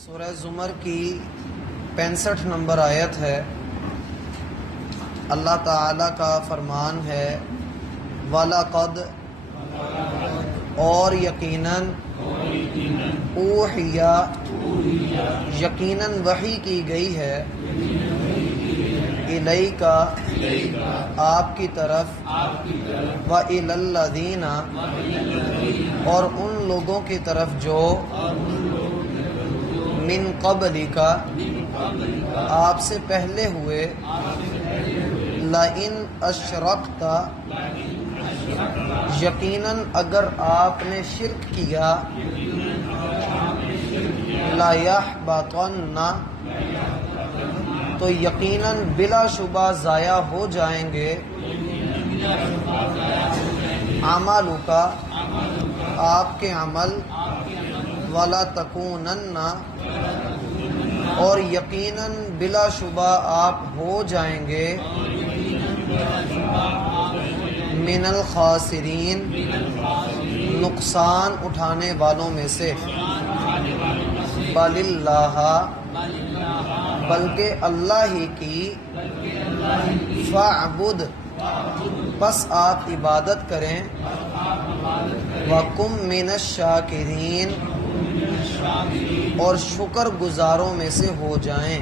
سورہ زمر کی 65 نمبر آیت ہے۔ اللہ تعالیٰ کا فرمان ہے وَلَقَدْ اور یقیناً اوحیا یقیناً وحی کی گئی ہے الیک آپ کی طرف وَإِلَى الَّذِينَ اور ان لوگوں کی طرف جو من قبلک آپ سے پہلے ہوئے لَإِنْ أَشْرَكْتَ یقیناً اگر آپ نے شرک کیا لَيَحْبَطَنَّ تو یقیناً بلا شبہ ضائع ہو جائیں گے عملک آپ کے عمل وَلَتَكُونَنَّ اور یقیناً بلا شبہ آپ ہو جائیں گے من الخاسرین نقصان اٹھانے والوں میں سے بل اللہ بلکہ اللہ ہی کی فاعبد بس آپ عبادت کریں وَقُم مِّنَ الشَّاكِرِينَ اور شکر گزاروں میں سے ہو جائیں۔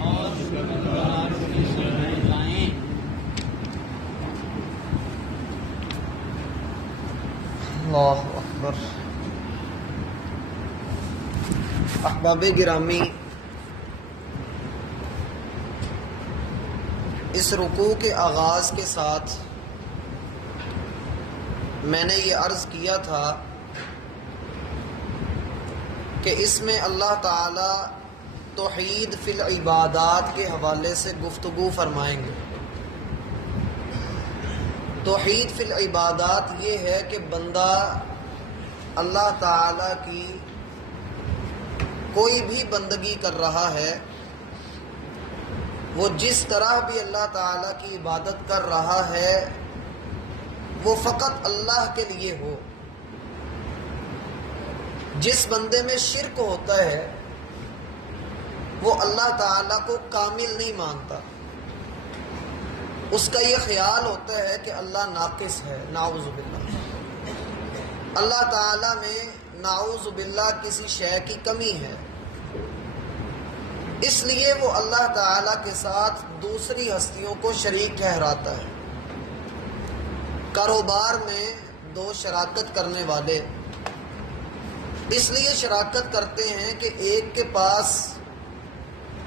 اللہ اکبر۔ احباب گرامی، اس رکوع کے آغاز کے ساتھ میں نے یہ عرض کیا تھا کہ اس میں اللہ تعالی توحید فی العبادات کے حوالے سے گفتگو فرمائیں گے۔ توحید فی العبادات یہ ہے کہ بندہ اللہ تعالی کی کوئی بھی بندگی کر رہا ہے، وہ جس طرح بھی اللہ تعالی کی عبادت کر رہا ہے وہ فقط اللہ کے لیے ہو۔ جس بندے میں شرک ہوتا ہے وہ اللہ تعالیٰ کو کامل نہیں مانتا، اس کا یہ خیال ہوتا ہے کہ اللہ ناقص ہے، نعوذ باللہ۔ اللہ تعالیٰ میں نعوذ باللہ کسی شے کی کمی ہے، اس لیے وہ اللہ تعالیٰ کے ساتھ دوسری ہستیوں کو شریک ٹھہراتا ہے۔ کاروبار میں دو شراکت کرنے والے اس لیے شراکت کرتے ہیں کہ ایک کے پاس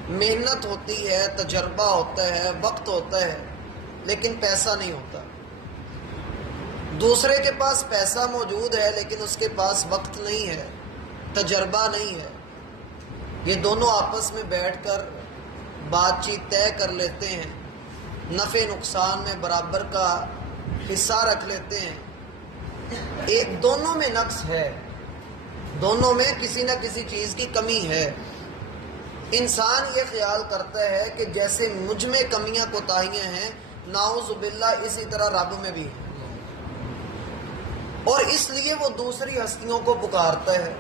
محنت ہوتی ہے، تجربہ ہوتا ہے، وقت ہوتا ہے، لیکن پیسہ نہیں ہوتا۔ دوسرے کے پاس پیسہ موجود ہے لیکن اس کے پاس وقت نہیں ہے، تجربہ نہیں ہے۔ یہ دونوں آپس میں بیٹھ کر بات چیت طے کر لیتے ہیں، نفع نقصان میں برابر کا حصہ رکھ لیتے ہیں۔ ایک دونوں میں نقص ہے، دونوں میں کسی نہ کسی چیز کی کمی ہے۔ انسان یہ خیال کرتا ہے کہ جیسے مجھ میں کمیاں کوتاہیاں ہیں، نعوذ باللہ اسی طرح رب میں بھی ہے، اور اس لیے وہ دوسری ہستیوں کو پکارتا ہے،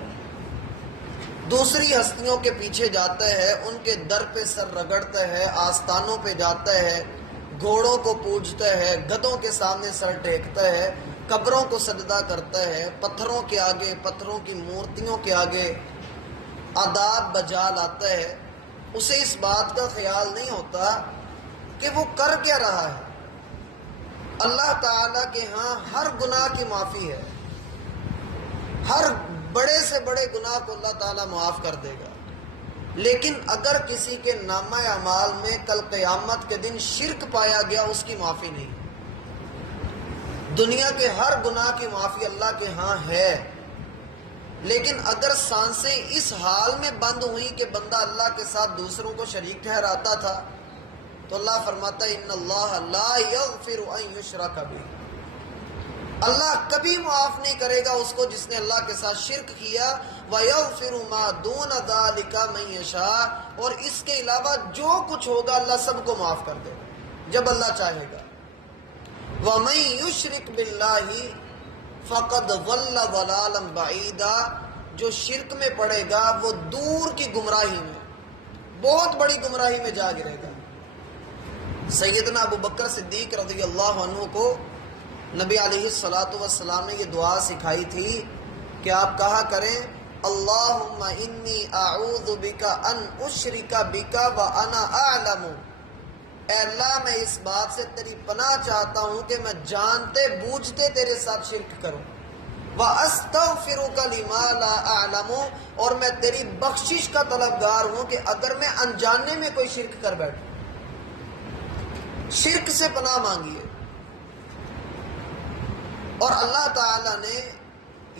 دوسری ہستیوں کے پیچھے جاتا ہے، ان کے در پہ سر رگڑتا ہے، آستانوں پہ جاتا ہے، گھوڑوں کو پوجتا ہے، گدھوں کے سامنے سر ٹیکتا ہے، قبروں کو سجدہ کرتا ہے، پتھروں کے آگے، پتھروں کی مورتیوں کے آگے آداب بجا لاتا ہے۔ اسے اس بات کا خیال نہیں ہوتا کہ وہ کر کیا رہا ہے۔ اللہ تعالیٰ کے ہاں ہر گناہ کی معافی ہے، ہر بڑے سے بڑے گناہ کو اللہ تعالیٰ معاف کر دے گا، لیکن اگر کسی کے نامہ اعمال میں کل قیامت کے دن شرک پایا گیا اس کی معافی نہیں۔ دنیا کے ہر گناہ کی معافی اللہ کے ہاں ہے، لیکن اگر سانسیں اس حال میں بند ہوئی کہ بندہ اللہ کے ساتھ دوسروں کو شریک ٹھہراتا تھا تو اللہ فرماتا ہے ان اللہ لا یغفر ان یشرک بہ، اللہ کبھی معاف نہیں کرے گا اس کو جس نے اللہ کے ساتھ شرک کیا، وَيَغْفِرُ مَا دُونَ ذَلِكَ مَن يَشَاءُ اور اس کے علاوہ جو کچھ ہوگا اللہ سب کو معاف کر دے گا جب اللہ چاہے گا۔ وَمَن يُشْرِكْ بِاللَّهِ فَقَدْ ضَلَّ ضَلَالًا بَعِيدًا جو شرک میں پڑے گا وہ دور کی گمراہی میں، بہت بڑی گمراہی میں جا گرے گا۔ سیدنا ابو بکر صدیق رضی اللہ عنہ کو نبی علیہ الصلوۃ والسلام نے یہ دعا سکھائی تھی کہ آپ کہا کریں اللہم انی اعوذ بک ان اشرک بک وانا اعلم، اے اللہ میں اس بات سے تیری پناہ چاہتا ہوں کہ میں جانتے بوجھتے تیرے ساتھ شرک کروں، وَأَسْتَغْفِرُكَ لِمَا لَا أَعْلَمُ، اور میں تیری بخشش کا طلبگار ہوں کہ اگر میں انجانے میں کوئی شرک کر بیٹھوں۔ شرک سے پناہ مانگیے۔ اور اللہ تعالیٰ نے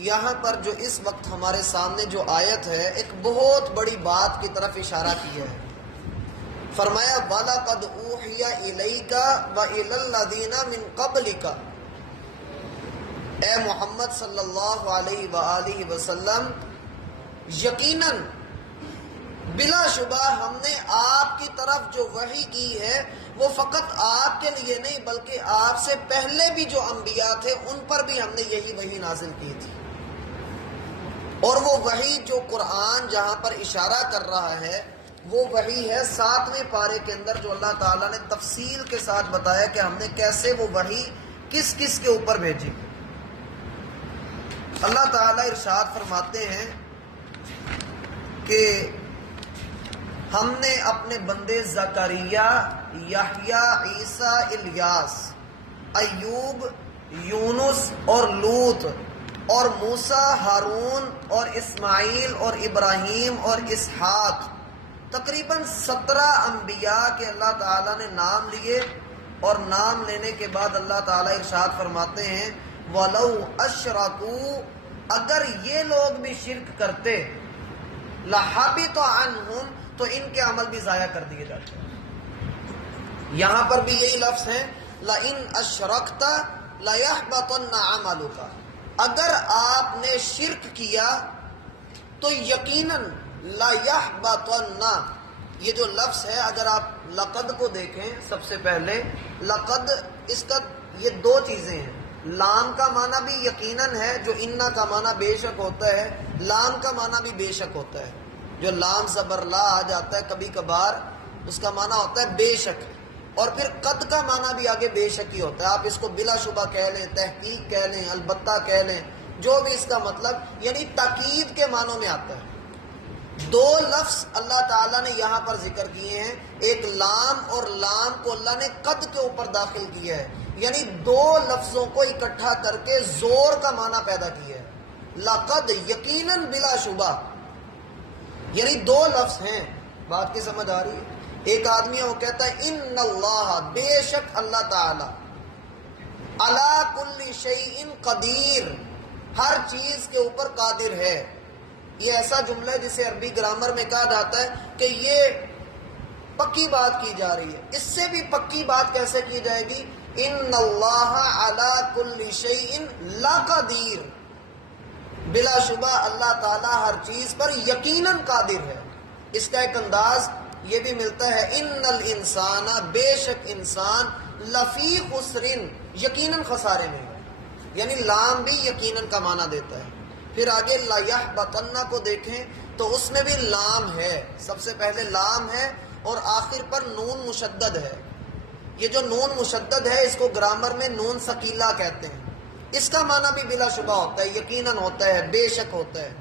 یہاں پر جو اس وقت ہمارے سامنے جو آیت ہے ایک بہت بڑی بات کی طرف اشارہ کیا ہے۔ فرمایا وَلَقَدْ أُوحِيَ إِلَيْكَ وَإِلَى الَّذِينَ مِن قَبْلِكَ، اے محمد صلی اللہ علیہ وآلہ وسلم یقیناً بلا شبہ ہم نے آپ کی طرف جو وحی کی ہے وہ فقط آپ کے لیے نہیں بلکہ آپ سے پہلے بھی جو انبیاء تھے ان پر بھی ہم نے یہی وحی نازل کی تھی۔ اور وہ وحی جو قرآن جہاں پر اشارہ کر رہا ہے وہ وحی ہے 7ویں پارے کے اندر جو اللہ تعالیٰ نے تفصیل کے ساتھ بتایا کہ ہم نے کیسے وہ وحی کس کس کے اوپر بھیجی۔ اللہ تعالیٰ ارشاد فرماتے ہیں کہ ہم نے اپنے بندے زکریا، یحییٰ، عیسیٰ، الیاس، ایوب، یونس اور لوط اور موسیٰ، ہارون اور اسماعیل اور ابراہیم اور اسحاق، تقریباً 17 انبیاء کے اللہ تعالیٰ نے نام لیے، اور نام لینے کے بعد اللہ تعالیٰ ارشاد فرماتے ہیں وَلَوْ أَشْرَكُوا، اگر یہ لوگ بھی شرک کرتے لَحَبِطَ عَنْهُمْ، تو ان کے عمل بھی ضائع کر دیے جاتے ہیں۔ یہاں پر بھی یہی لفظ ہے لَإِنْ أَشْرَكْتَ لَيَحْبَطَنَّ عَمَلُكَ، اگر آپ نے شرک کیا تو یقیناً لَيَحْبَطَنَّ، یہ جو لفظ ہے اگر آپ لقد کو دیکھیں سب سے پہلے، لقد اس کا یہ دو چیزیں ہیں، لام کا معنی بھی یقیناً ہے جو انا کا معنی بے شک ہوتا ہے، لام کا معنی بھی بے شک ہوتا ہے۔ جو لام زبر لا آ جاتا ہے کبھی کبھار اس کا معنی ہوتا ہے بے شک، اور پھر قد کا معنی بھی آگے بے شک ہی ہوتا ہے۔ آپ اس کو بلا شبہ کہہ لیں، تحقیق کہہ لیں، البتہ کہہ لیں، جو بھی اس کا مطلب یعنی تاکید کے معنوں میں آتا ہے۔ دو لفظ اللہ تعالیٰ نے یہاں پر ذکر کیے ہیں، ایک لام، اور لام کو اللہ نے قد کے اوپر داخل کیا ہے، یعنی دو لفظوں کو اکٹھا کر کے زور کا معنی پیدا کیا ہے۔ لقد یقیناً بلا شبہ، یعنی دو لفظ ہیں۔ بات کی سمجھ آ رہی ہے؟ ایک آدمی ہے وہ کہتا ہے ان اللہ، بے شک اللہ تعالی، علی کل شیء قدیر، ہر چیز کے اوپر قادر ہے۔ یہ ایسا جملہ ہے جسے عربی گرامر میں کہا جاتا ہے کہ یہ پکی بات کی جا رہی ہے۔ اس سے بھی پکی بات کیسے کی جائے گی؟ ان اللہ علی کل شیء لقدیر، بلا شبہ اللہ تعالیٰ ہر چیز پر یقیناً قادر ہے۔ اس کا ایک انداز یہ بھی ملتا ہے ان الانسان، بے شک انسان، لفی خسر، یقیناً خسارے میں، یعنی لام بھی یقیناً کا معنی دیتا ہے۔ پھر آگے لَيَحْبَطَنَّ کو دیکھیں تو اس میں بھی لام ہے، سب سے پہلے لام ہے اور آخر پر نون مشدد ہے۔ یہ جو نون مشدد ہے اس کو گرامر میں نون ثقیلہ کہتے ہیں۔ اس کا معنی بھی بلا شبہ ہوتا ہے، یقیناً ہوتا ہے، بے شک ہوتا ہے۔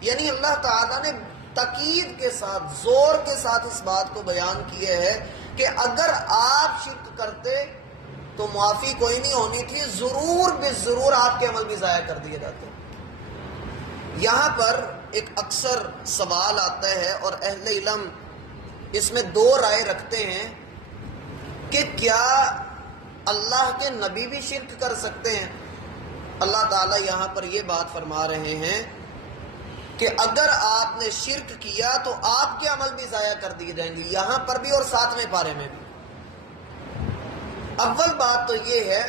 یعنی اللہ تعالیٰ نے تاکید کے ساتھ، زور کے ساتھ اس بات کو بیان کیا ہے کہ اگر آپ شرک کرتے تو معافی کوئی نہیں ہونی تھی، ضرور بے ضرور آپ کے عمل بھی ضائع کر دیے جاتے۔ یہاں پر ایک اکثر سوال آتا ہے اور اہل علم اس میں دو رائے رکھتے ہیں کہ کیا اللہ کے نبی بھی شرک کر سکتے ہیں؟ اللہ تعالیٰ یہاں پر یہ بات فرما رہے ہیں کہ اگر آپ نے شرک کیا تو آپ کے عمل بھی ضائع کر دیے جائیں گے، یہاں پر بھی اور 7ویں پارے میں بھی۔ اول بات تو یہ ہے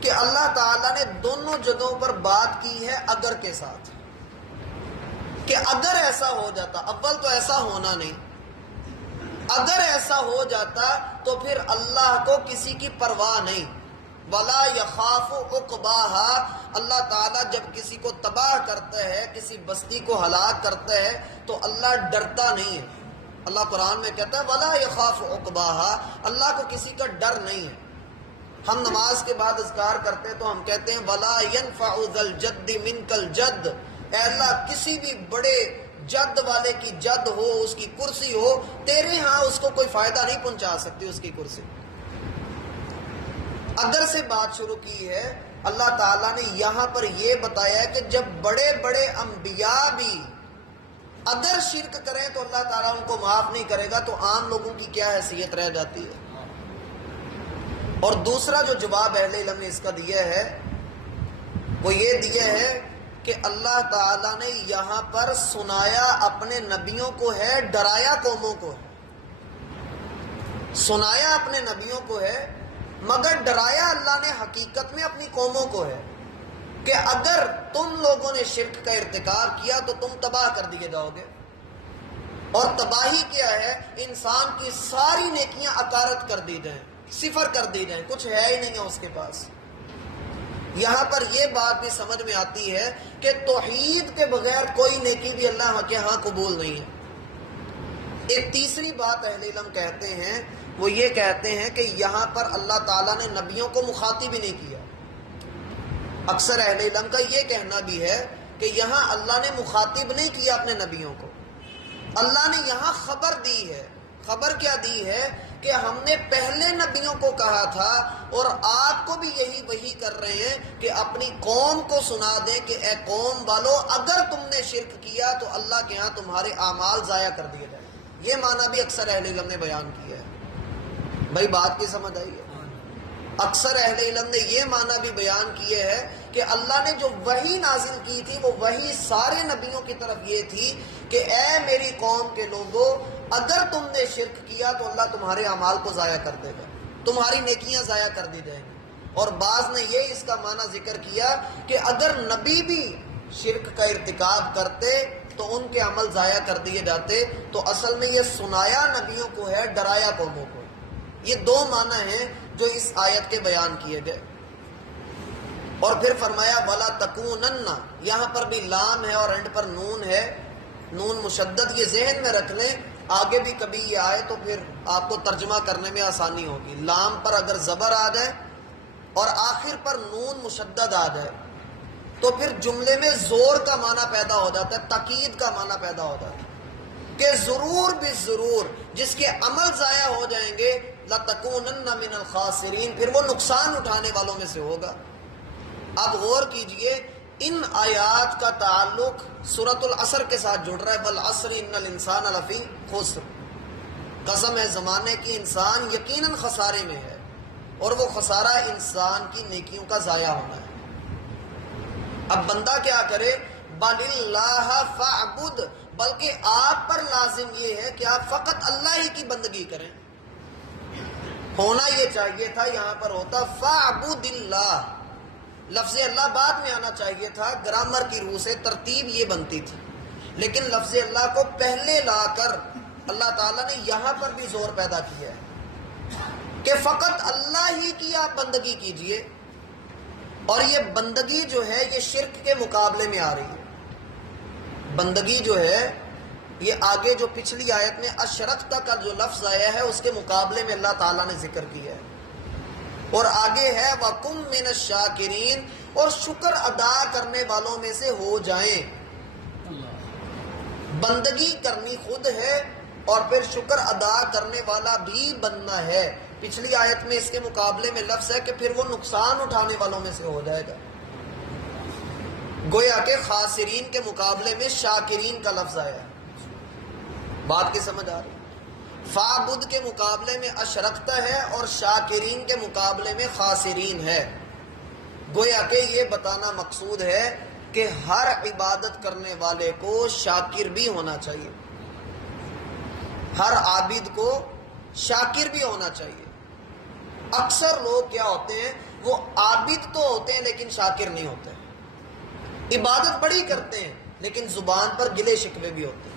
کہ اللہ تعالیٰ نے دونوں جگہوں پر بات کی ہے اگر کے ساتھ، کہ اگر ایسا ہو جاتا، اول تو ایسا ہونا نہیں، اگر ایسا ہو جاتا تو پھر اللہ کو کسی کی پرواہ نہیں، ولا یخاف عقباها، اللہ تعالیٰ جب کسی کو تباہ کرتا ہے، کسی بستی کو ہلاک کرتا ہے تو اللہ ڈرتا نہیں ہے۔ اللہ قرآن میں کہتا ہے ولا یخاف عقباها، اللہ کو کسی کا ڈر نہیں ہے۔ ہم نماز کے بعد اذکار کرتے ہیں تو ہم کہتے ہیں ولا ينفع ذا الجد منک الجد، اے اللہ کسی بھی بڑے جد والے کی جد ہو، اس کی کرسی ہو، تیرے ہاں اس کو کوئی فائدہ نہیں پہنچا سکتی اس کی کرسی۔ اگر سے بات شروع کی ہے، اللہ تعالیٰ نے یہاں پر یہ بتایا کہ جب بڑے بڑے انبیاء بھی اگر شرک کریں تو اللہ تعالیٰ ان کو معاف نہیں کرے گا، تو عام لوگوں کی کیا حیثیت رہ جاتی ہے۔ اور دوسرا جو جواب اہل علم نے اس کا دیا ہے وہ یہ دیا ہے کہ اللہ تعالیٰ نے یہاں پر سنایا اپنے نبیوں کو ہے، ڈرایا قوموں کو ہے۔ سنایا اپنے نبیوں کو ہے مگر ڈرایا اللہ نے حقیقت میں اپنی قوموں کو ہے کہ اگر تم لوگوں نے شرک کا ارتکاب کیا تو تم تباہ کر دیے جاؤ گے۔ اور تباہی کیا ہے؟ انسان کی ساری نیکیاں اکارت کر دی جائیں، صفر کر دی جائیں، کچھ ہے ہی نہیں ہے اس کے پاس۔ یہاں پر یہ بات بھی سمجھ میں آتی ہے کہ توحید کے بغیر کوئی نیکی بھی اللہ کے ہاں قبول نہیں ہے۔ ایک تیسری بات اہل علم کہتے ہیں، وہ یہ کہتے ہیں کہ یہاں پر اللہ تعالیٰ نے نبیوں کو مخاطب ہی نہیں کیا۔ اکثر اہل علم کا یہ کہنا بھی ہے کہ یہاں اللہ نے مخاطب نہیں کیا اپنے نبیوں کو، اللہ نے یہاں خبر دی ہے۔ خبر کیا دی ہے؟ کہ ہم نے پہلے نبیوں کو کہا تھا اور آپ کو بھی یہی وحی کر رہے ہیں کہ اپنی قوم کو سنا دیں کہ اے قوم والو اگر تم نے شرک کیا تو اللہ کے ہاں تمہارے اعمال ضائع کر دیے جائیں۔ یہ معنی بھی اکثر اہل علم نے بیان کیا ہے۔ بھائی بات کی سمجھ آئی ہے؟ اکثر اہل علم نے یہ معنی بھی بیان کیے ہے کہ اللہ نے جو وحی نازل کی تھی وہ وحی سارے نبیوں کی طرف یہ تھی کہ اے میری قوم کے لوگوں اگر تم نے شرک کیا تو اللہ تمہارے اعمال کو ضائع کر دے گا، تمہاری نیکیاں ضائع کر دی جائیں گی۔ اور بعض نے یہ اس کا معنی ذکر کیا کہ اگر نبی بھی شرک کا ارتکاب کرتے تو ان کے عمل ضائع کر دیے جاتے۔ تو اصل میں یہ سنایا نبیوں کو ہے، ڈرایا قوموں کو۔ یہ دو معنی ہیں جو اس آیت کے بیان کیے گئے۔ اور پھر فرمایا وَلَا تَكُونَنَّ، یہاں پر بھی لام ہے اور اینڈ پر نون ہے، نون مشدد، یہ ذہن میں رکھ لیں، آگے بھی کبھی یہ آئے تو پھر آپ کو ترجمہ کرنے میں آسانی ہوگی۔ لام پر اگر زبر آ جائے اور آخر پر نون مشدد آ جائے تو پھر جملے میں زور کا معنی پیدا ہو جاتا ہے، تاکید کا معنی پیدا ہو جاتا ہے کہ ضرور بھی ضرور جس کے عمل ضائع ہو جائیں گے لَتَكُونَنَّ مِنَ الْخَاسِرِينَ، پھر وہ نقصان اٹھانے والوں میں سے ہوگا۔ اب غور کیجئے، ان آیات کا تعلق سورۃ العصر کے ساتھ جڑ رہا ہے، وَالْعَصْرِ إِنَّ الْإِنسَانَ لَفِي خُسْرٍ، قسم ہے زمانے کی انسان یقیناً خسارے میں ہے، اور وہ خسارہ انسان کی نیکیوں کا ضائع ہونا ہے۔ اب بندہ کیا کرے؟ بَلِ اللَّهَ فَاعْبُدْ، بلکہ آپ پر لازم یہ ہے کہ آپ فقط اللہ ہی کی بندگی کریں۔ ہونا یہ چاہیے تھا، یہاں پر ہوتا فَاعْبُدِ اللَّهَ، لفظ اللہ بعد میں آنا چاہیے تھا، گرامر کی روح سے ترتیب یہ بنتی تھی، لیکن لفظ اللہ کو پہلے لا کر اللہ تعالیٰ نے یہاں پر بھی زور پیدا کیا ہے کہ فقط اللہ ہی کی آپ بندگی کیجئے۔ اور یہ بندگی جو ہے یہ شرک کے مقابلے میں آ رہی ہے۔ بندگی جو ہے یہ آگے جو پچھلی آیت میں اشرکت کا جو لفظ آیا ہے اس کے مقابلے میں اللہ تعالیٰ نے ذکر کیا ہے، اور آگے ہے وَقُمْ مِنَ الشَّاكِرِينَ، اور شکر ادا کرنے والوں میں سے ہو جائیں۔ بندگی کرنی خود ہے اور پھر شکر ادا کرنے والا بھی بننا ہے۔ پچھلی آیت میں اس کے مقابلے میں لفظ ہے کہ پھر وہ نقصان اٹھانے والوں میں سے ہو جائے گا، گویا کہ خاسرین کے مقابلے میں شاکرین کا لفظ آیا ہے۔ بات کی سمجھ آ رہی ہے؟ فَعْبُدْ کے مقابلے میں اشرکتا ہے اور شاکرین کے مقابلے میں خاسرین ہے۔ گویا کہ یہ بتانا مقصود ہے کہ ہر عبادت کرنے والے کو شاکر بھی ہونا چاہیے، ہر عابد کو شاکر بھی ہونا چاہیے۔ اکثر لوگ کیا ہوتے ہیں، وہ عابد تو ہوتے ہیں لیکن شاکر نہیں ہوتے، عبادت بڑی کرتے ہیں لیکن زبان پر گلے شکوے بھی ہوتے ہیں۔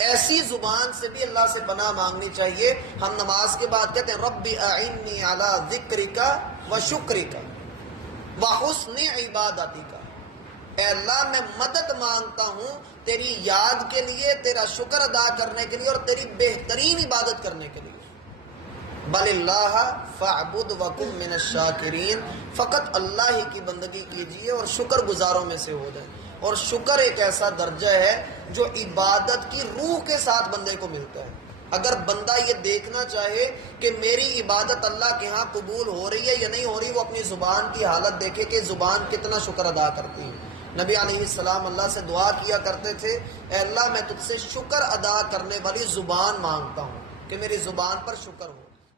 ایسی زبان سے بھی اللہ سے پناہ مانگنی چاہیے. ہم نماز کے بعد کہتے ہیں رب اعنی علی ذکرک و شکرک و حسن عبادتک. اے اللہ میں مدد مانگتا ہوں تیری یاد کے لیے، تیرا شکر ادا کرنے کے لیے اور تیری بہترین عبادت کرنے کے لیے. بل اللہ فاعبد وکن من الشاکرین. فقط اللہ ہی کی بندگی کیجیے اور شکر گزاروں میں سے ہو جائیں. اور شکر ایک ایسا درجہ ہے جو عبادت کی روح کے ساتھ بندے کو ملتا ہے. اگر بندہ یہ دیکھنا چاہے کہ میری عبادت اللہ کے ہاں قبول ہو رہی ہے یا نہیں ہو رہی، وہ اپنی زبان کی حالت دیکھے کہ زبان کتنا شکر ادا کرتی ہے. نبی علیہ السلام اللہ سے دعا کیا کرتے تھے، اے اللہ میں تجھ سے شکر ادا کرنے والی زبان مانگتا ہوں کہ میری زبان پر شکر ہو.